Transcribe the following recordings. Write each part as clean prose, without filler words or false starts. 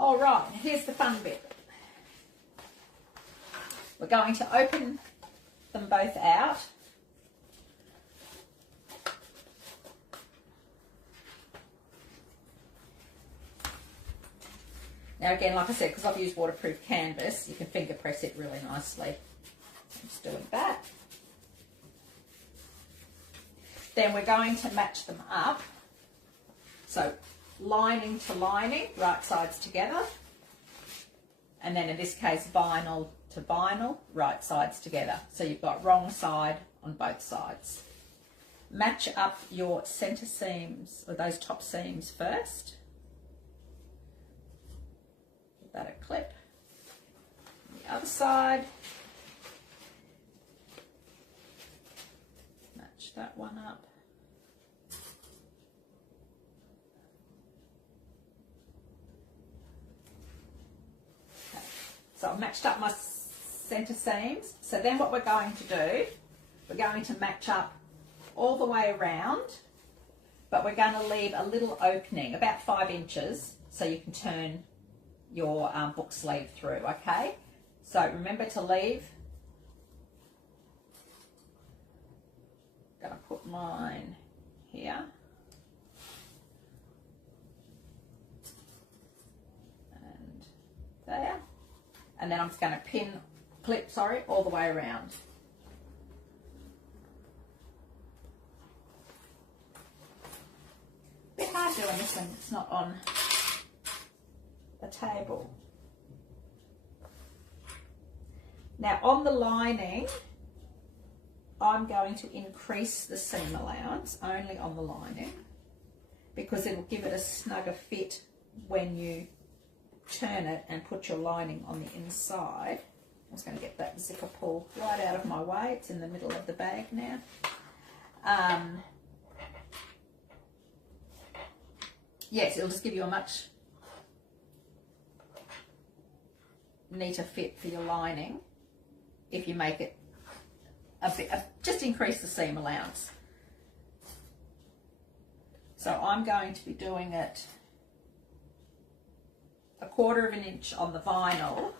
All right, here's the fun bit. We're going to open them both out. Now again, like I said, because I've used waterproof canvas, you can finger press it really nicely. I'm just doing that. Then we're going to match them up. So lining to lining, right sides together. And then in this case, vinyl to vinyl, right sides together. So you've got wrong side on both sides. Match up your center seams, or those top seams first. Give that a clip. The other side. Match that one up. Okay. So I've matched up my center seams. So then what we're going to do, we're going to match up all the way around, but we're going to leave a little opening, about 5 inches, so you can turn your book sleeve through, okay? So remember to leave. I'm going to put mine here. And there. And then I'm just going to clip all the way around. A bit hard doing this when it's not on the table. Now on the lining, I'm going to increase the seam allowance only on the lining, because it will give it a snugger fit when you turn it and put your lining on the inside. I'm just going to get that zipper pull right out of my way. It's in the middle of the bag now. Yes, it'll just give you a much neater fit for your lining if you make it a bit, just increase the seam allowance. So I'm going to be doing it 1/4 of an inch on the vinyl,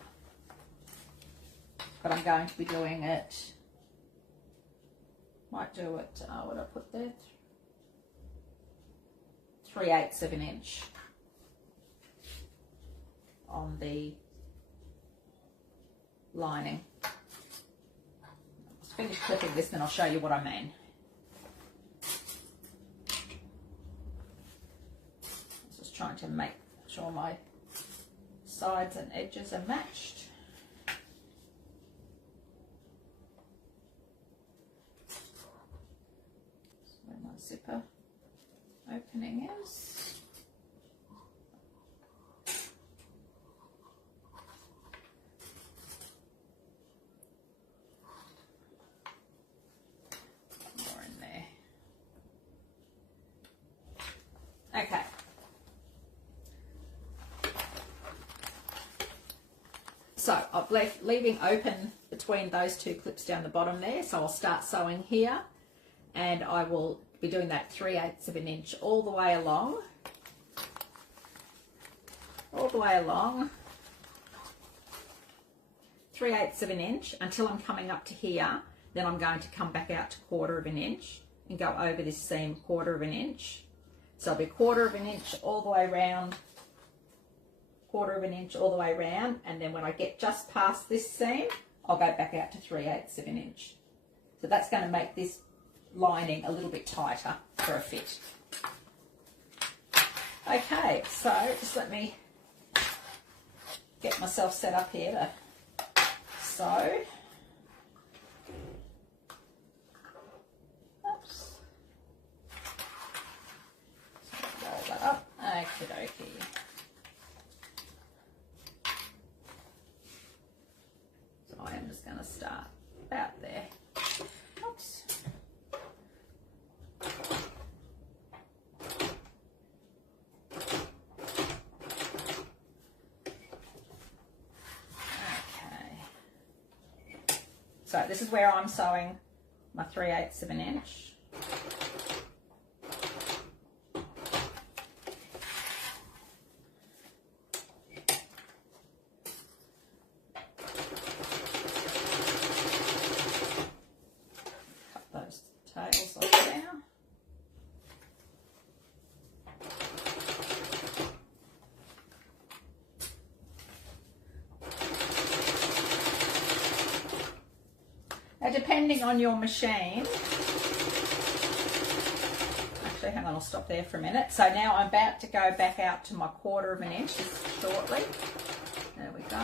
but I'm going to be doing it, might do it, what did I put there? 3/8 of an inch on the lining. Let's finish clipping this, then I'll show you what I mean. Just trying to make sure my sides and edges are matched. That's where my zipper opening is. More in there. Okay. So I've left leaving open between those 2 clips down the bottom there. So I'll start sewing here, and I will be doing that 3/8 of an inch all the way along. All the way along. 3/8 of an inch until I'm coming up to here. Then I'm going to come back out to 1/4 of an inch and go over this seam 1/4 of an inch. So it'll be 1/4 of an inch all the way around, 1/4 of an inch all the way around, and then when I get just past this seam, I'll go back out to 3/8 of an inch. So that's going to make this lining a little bit tighter for a fit. Okay, so just let me get myself set up here to sew. Oops. So roll that up. Okie dokie. So I am just going to start about there. Oops. So this is where I'm sewing my 3/8 of an inch. depending on your machine. Actually, hang on, I'll stop there for a minute. So now I'm about to go back out to my 1/4 of an inch shortly. There we go.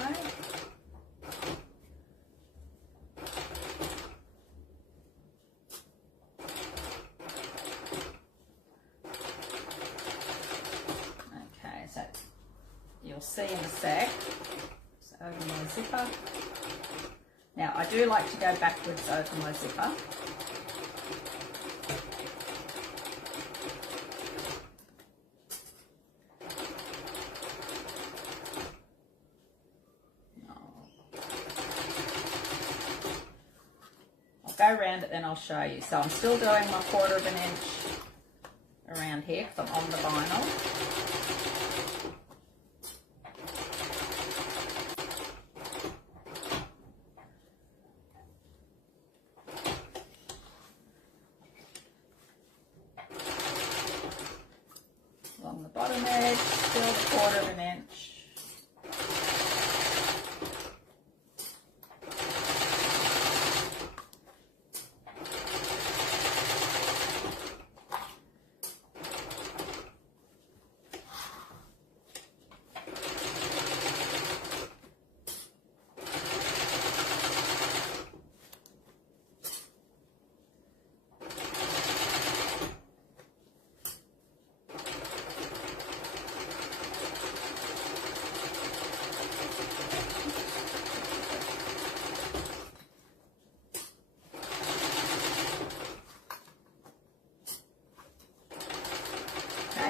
Okay, so you'll see in a sec. So over my zipper. Now I do like to go backwards over my zipper. Go around it, then I'll show you. So I'm still doing my 1/4 of an inch around here because I'm on the vinyl. Along the bottom edge, still the 1/4 of an inch.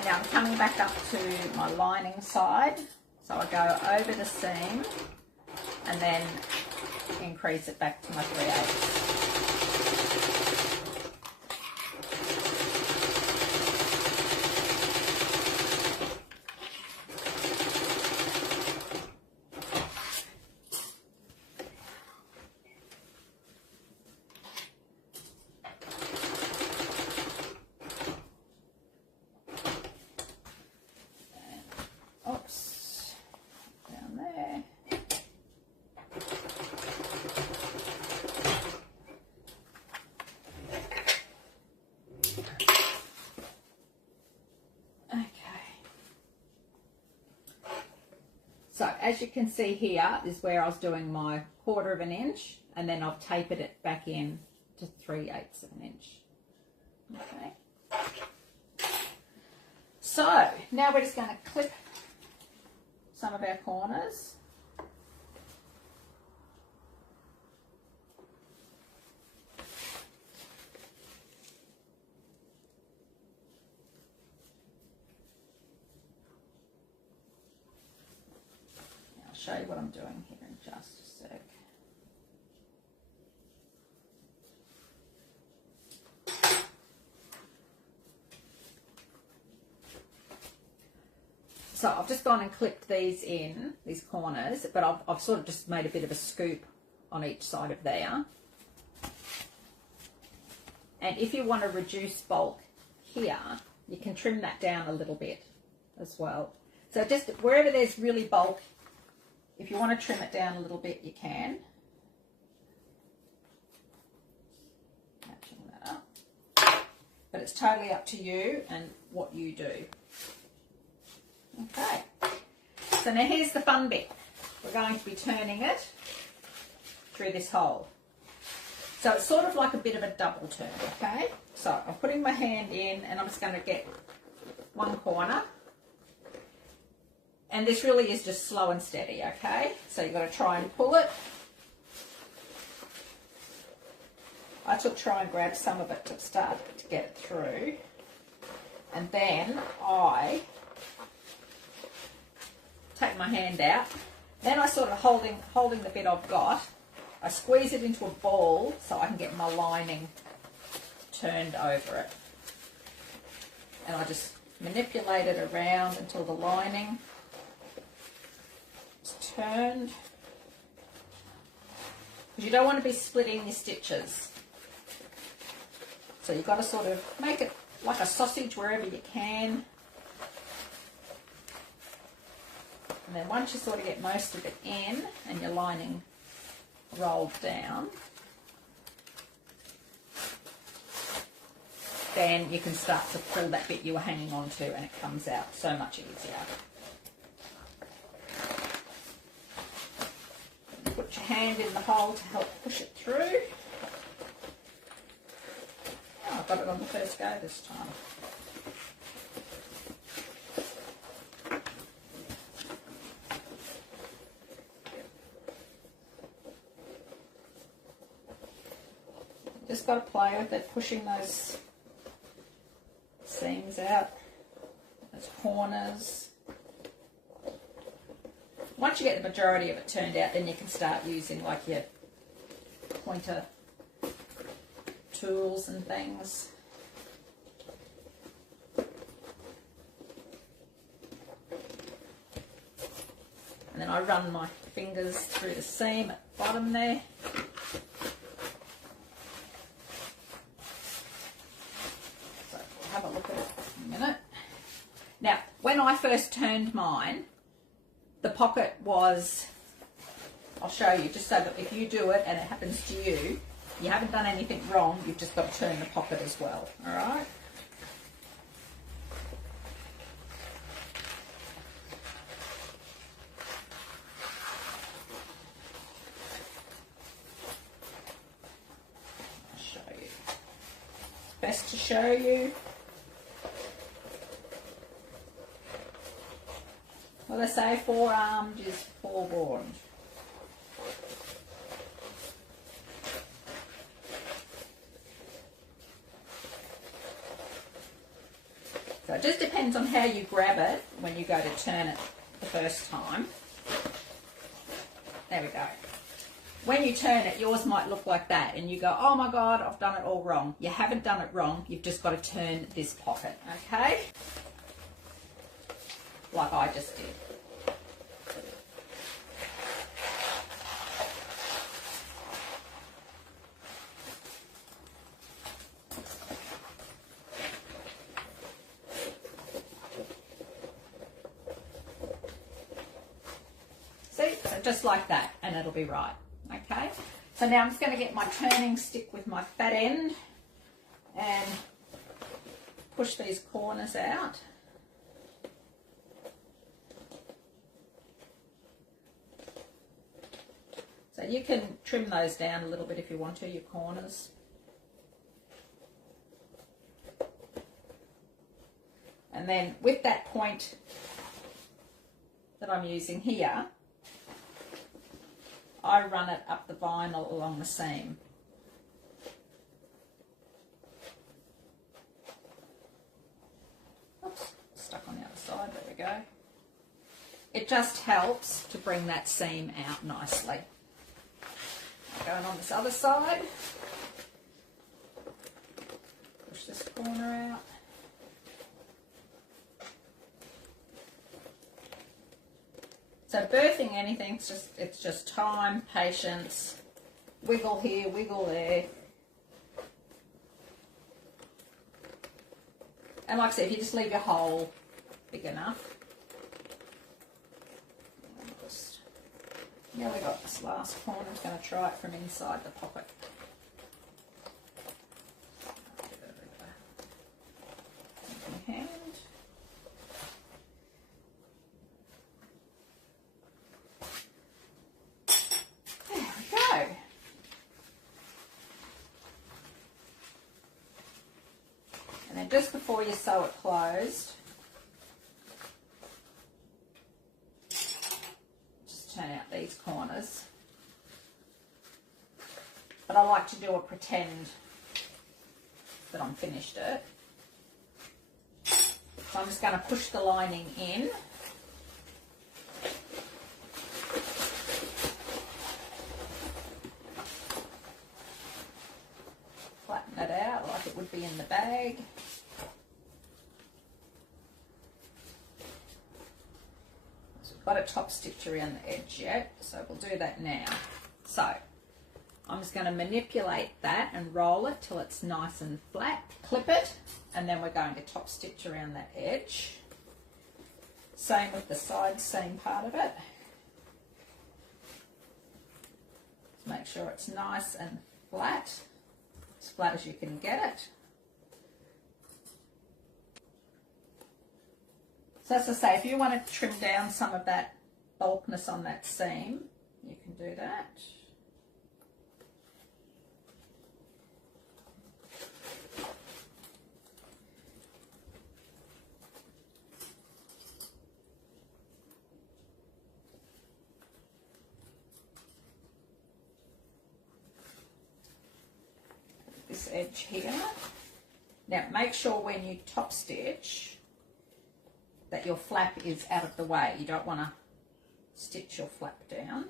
Now I'm coming back up to my lining side, so I go over the seam and then increase it back to my 3/8. Oops, down there. Okay. So as you can see here is where I was doing my 1/4 of an inch, and then I've tapered it back in to 3/8 of an inch. Okay. So now we're just going to clip some of our corners. I'll show you what I'm doing here in just a sec. So I've just gone and clipped these in, these corners, but I've sort of just made a bit of a scoop on each side of there. And if you want to reduce bulk here, you can trim that down a little bit as well. So just wherever there's really bulk, if you want to trim it down a little bit, you can. Matching that up. But it's totally up to you and what you do. Okay, so now here's the fun bit. We're going to be turning it through this hole. So it's sort of like a bit of a double turn, okay? So I'm putting my hand in and I'm just going to get one corner. And this really is just slow and steady, okay? So you've got to try and pull it. I took try and grab some of it to start to get it through. And then I take my hand out, then I sort of holding the bit I've got, I squeeze it into a ball so I can get my lining turned over it. And I just manipulate it around until the lining is turned. Because you don't want to be splitting your stitches. So you've got to sort of make it like a sausage wherever you can. And then once you sort of get most of it in and your lining rolled down, then you can start to pull that bit you were hanging on to and it comes out so much easier. Put your hand in the hole to help push it through. Oh, I got it on the first go this time. Just got to play with it, pushing those seams out, those corners. Once you get the majority of it turned out, then you can start using like your pointer tools and things. And then I run my fingers through the seam at the bottom there. So we'll have a look at it in a minute. Now, when I first turned mine, the pocket was, I'll show you, just so that if you do it and it happens to you, you haven't done anything wrong, you've just got to turn the pocket as well, all right? I'll show you. It's best to show you. Well, they say four-armed is forewarned. So it just depends on how you grab it when you go to turn it the first time. There we go. When you turn it, yours might look like that and you go, oh my God, I've done it all wrong. You haven't done it wrong, you've just got to turn this pocket, okay? Like I just did. See, so just like that, and it'll be right, okay? So now I'm just going to get my turning stick with my fat end and push these corners out. So you can trim those down a little bit if you want to, your corners. And then with that point that I'm using here, I run it up the vinyl along the seam. Oops, stuck on the other side, there we go. It just helps to bring that seam out nicely. Going on this other side, push this corner out. So birthing anything, it's just time, patience, wiggle here, wiggle there. And like I said, if you just leave your hole big enough. Nearly got this last corner. I'm just going to try it from inside the pocket. My hand. There we go. And then just before you sew it closed, turn out these corners, but I like to do a pretend that I'm finished it. So I'm just going to push the lining in, flatten it out like it would be in the bag. Got a top stitch around the edge yet, so we'll do that now. So I'm just going to manipulate that and roll it till it's nice and flat, clip it, and then we're going to top stitch around that edge. Same with the side seam part of it. Just make sure it's nice and flat, as flat as you can get it. So as I say, if you want to trim down some of that bulkness on that seam, you can do that. This edge here. Now make sure when you top stitch that your flap is out of the way. You don't want to stitch your flap down.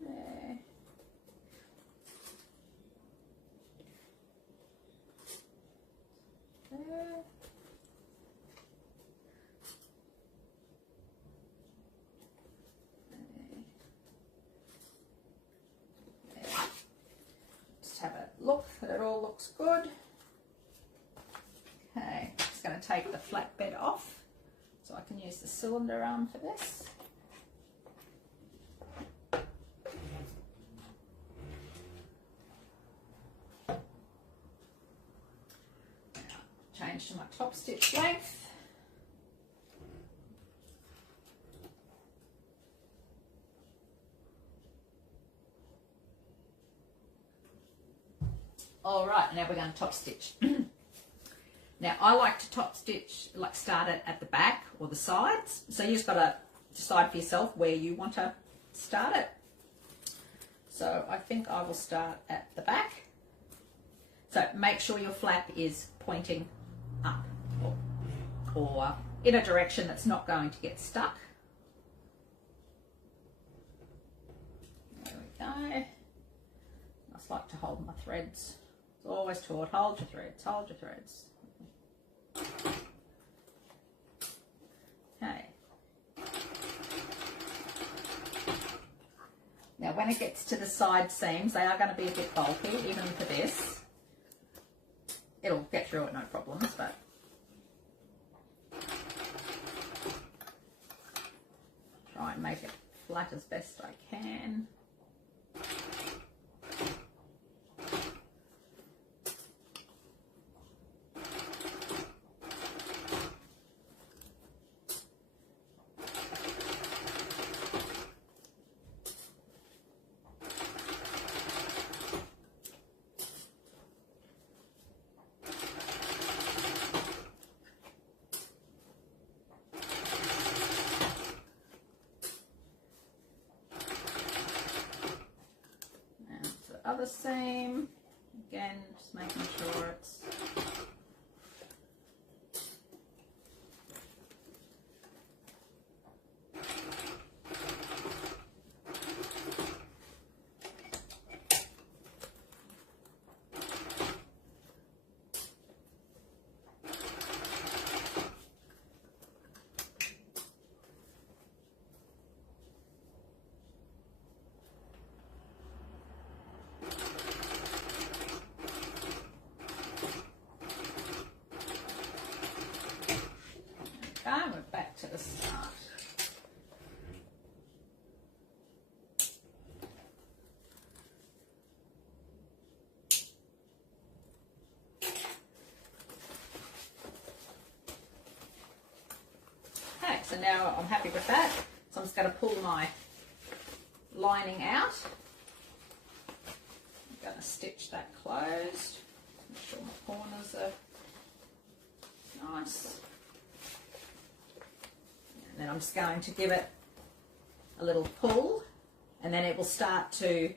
There. There. Have a look that it all looks good. Okay, just going to take the flatbed off so I can use the cylinder arm for this. Now, change to my top stitch length. All right, now we're going to top stitch. Now I like to top stitch, like start it at the back or the sides. So you just got to decide for yourself where you want to start it. So I think I will start at the back. So make sure your flap is pointing up or in a direction that's not going to get stuck. There we go. I just like to hold my threads. It's always taught, hold your threads, hold your threads. Okay. Now when it gets to the side seams, they are going to be a bit bulky, even for this. It'll get through it, no problems, but try and make it flat as best I can. Other seam, again, just making sure it's we're back to the start. Okay, so now I'm happy with that. So I'm just going to pull my lining out. I'm going to stitch that closed. Make sure my corners are nice. And then I'm just going to give it a little pull, and then it will start to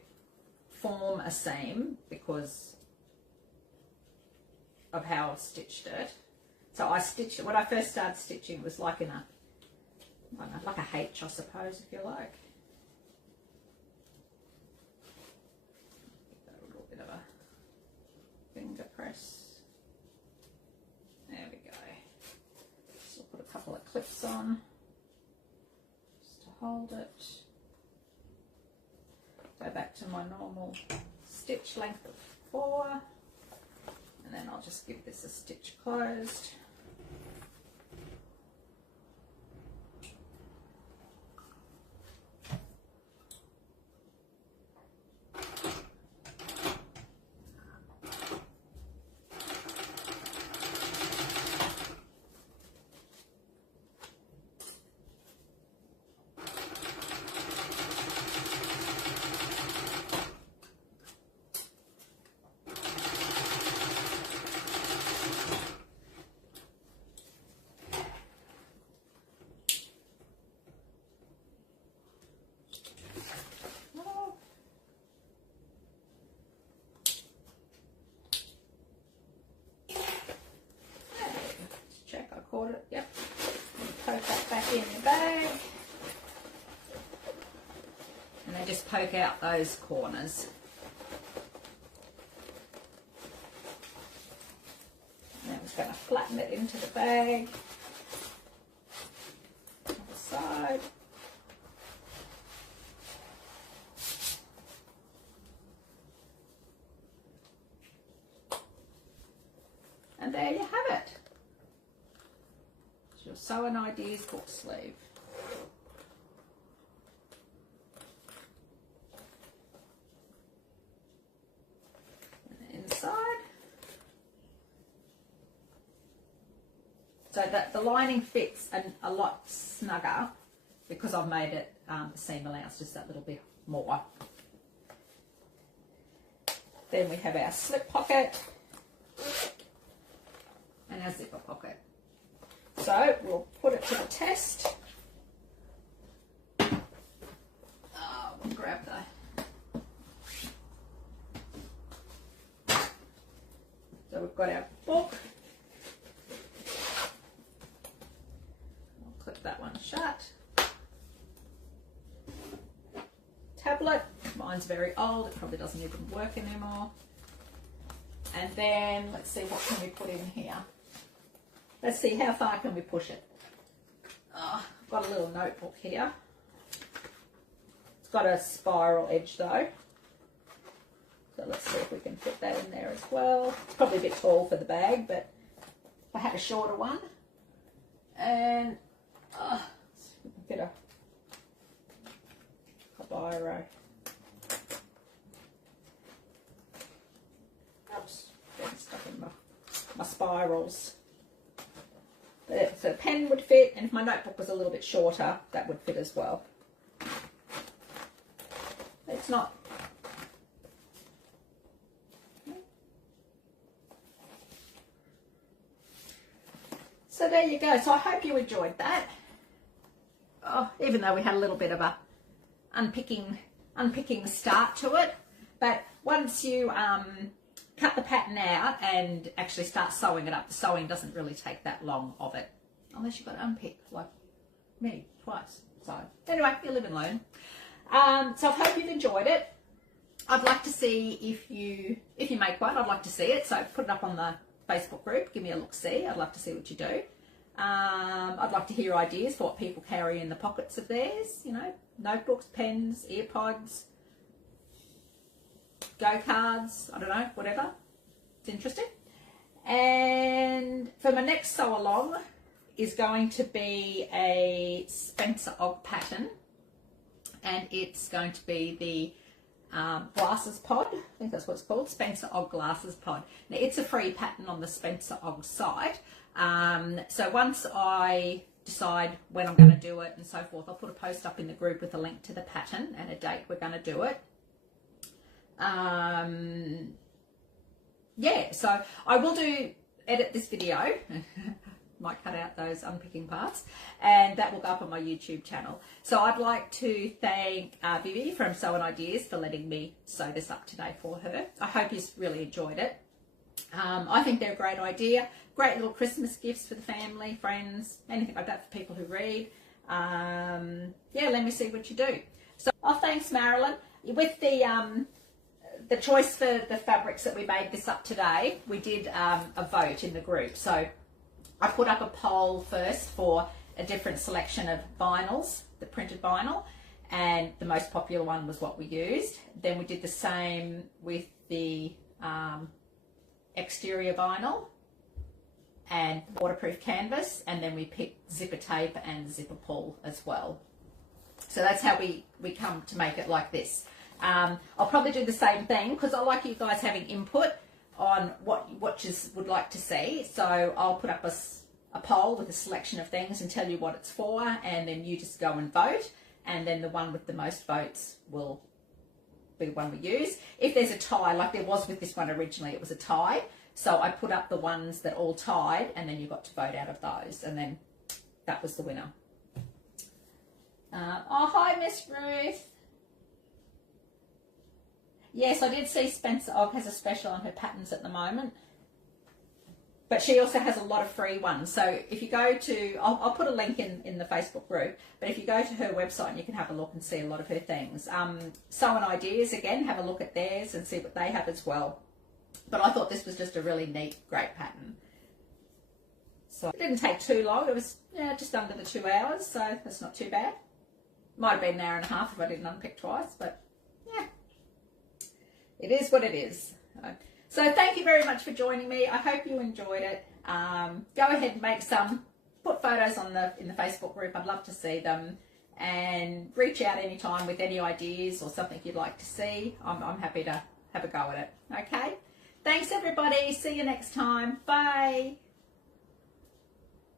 form a seam because of how I've stitched it. So I stitched it, when I first started stitching, it was like in a, I don't know, like a H, I suppose, if you like. Give that a little bit of a finger press. There we go. So I'll put a couple of clips on. Hold it, go back to my normal stitch length of 4, and then I'll just give this a stitch closed. just poke out those corners. Now I'm just going to flatten it into the bag. Other side. And there you have it. It's your Sewn Ideas book sleeve. So that the lining fits a lot snugger because I've made it the seam allowance just that little bit more. Then we have our slip pocket and our zipper pocket. So we'll put it to the test. We'll grab so we've got our book. Clip that one shut. Tablet, mine's very old, it probably doesn't even work anymore. And then let's see, what can we put in here? Let's see, how far can we push it? I've got a little notebook here. It's got a spiral edge though. So let's see if we can fit that in there as well. It's probably a bit tall for the bag, but I had a shorter one. And get a biro. Oops, getting stuck in my spirals. But so the pen would fit, and if my notebook was a little bit shorter, that would fit as well. It's not. So there you go. So I hope you enjoyed that. Even though we had a little bit of a unpicking start to it, but once you cut the pattern out and actually start sewing it up, the sewing doesn't really take that long of it, unless you've got to unpick like me twice. So anyway, you live and learn. So I hope you've enjoyed it. I'd like to see if you make one. I'd like to see it. So put it up on the Facebook group. Give me a look see. I'd love to see what you do. I'd like to hear ideas for what people carry in the pockets of theirs, you know, notebooks, pens, earpods, go cards, I don't know, whatever. It's interesting. And for my next sew along is going to be a Spencer Ogg pattern, and it's going to be the glasses pod. I think that's what it's called, Spencer Ogg glasses pod. Now it's a free pattern on the Spencer Ogg site. So once I decide when I'm going to do it and so forth, I'll put a post up in the group with a link to the pattern and a date we're going to do it. Yeah, so I will edit this video. Might cut out those unpicking parts, and that will go up on my YouTube channel. So I'd like to thank Vivi from Sewn Ideas for letting me sew this up today for her. I hope you really enjoyed it. I think they're a great idea. Great little Christmas gifts for the family, friends, anything like that for people who read. Yeah, let me see what you do. So, thanks, Marilyn. With the choice for the fabrics that we made this up today, we did a vote in the group. So I put up a poll first for a different selection of vinyls, the printed vinyl, and the most popular one was what we used. Then we did the same with the exterior vinyl and waterproof canvas, and then we picked zipper tape and zipper pull as well. So that's how we come to make it like this. I'll probably do the same thing because I like you guys having input on what you would like to see. So I'll put up a poll with a selection of things and tell you what it's for, and then you just go and vote, and then the one with the most votes will be the one we use. If there's a tie, like there was with this one originally, it was a tie. So I put up the ones that all tied, and then you got to vote out of those, and then that was the winner. Oh, hi, Miss Ruth. Yes, I did see Spencer Ogg has a special on her patterns at the moment. but she also has a lot of free ones. So if you go to, I'll put a link in the Facebook group, but if you go to her website, and you can have a look and see a lot of her things. Sewn Ideas, again, have a look at theirs and see what they have as well. But I thought this was just a really neat, great pattern. So it didn't take too long. It was just under the 2 hours, so that's not too bad. Might have been an hour and a half if I didn't unpick twice, but yeah, it is what it is. So thank you very much for joining me. I hope you enjoyed it. Go ahead and make some. Put photos on in the Facebook group. I'd love to see them. And reach out anytime with any ideas or something you'd like to see. I'm happy to have a go at it. Okay? Thanks, everybody. See you next time. Bye.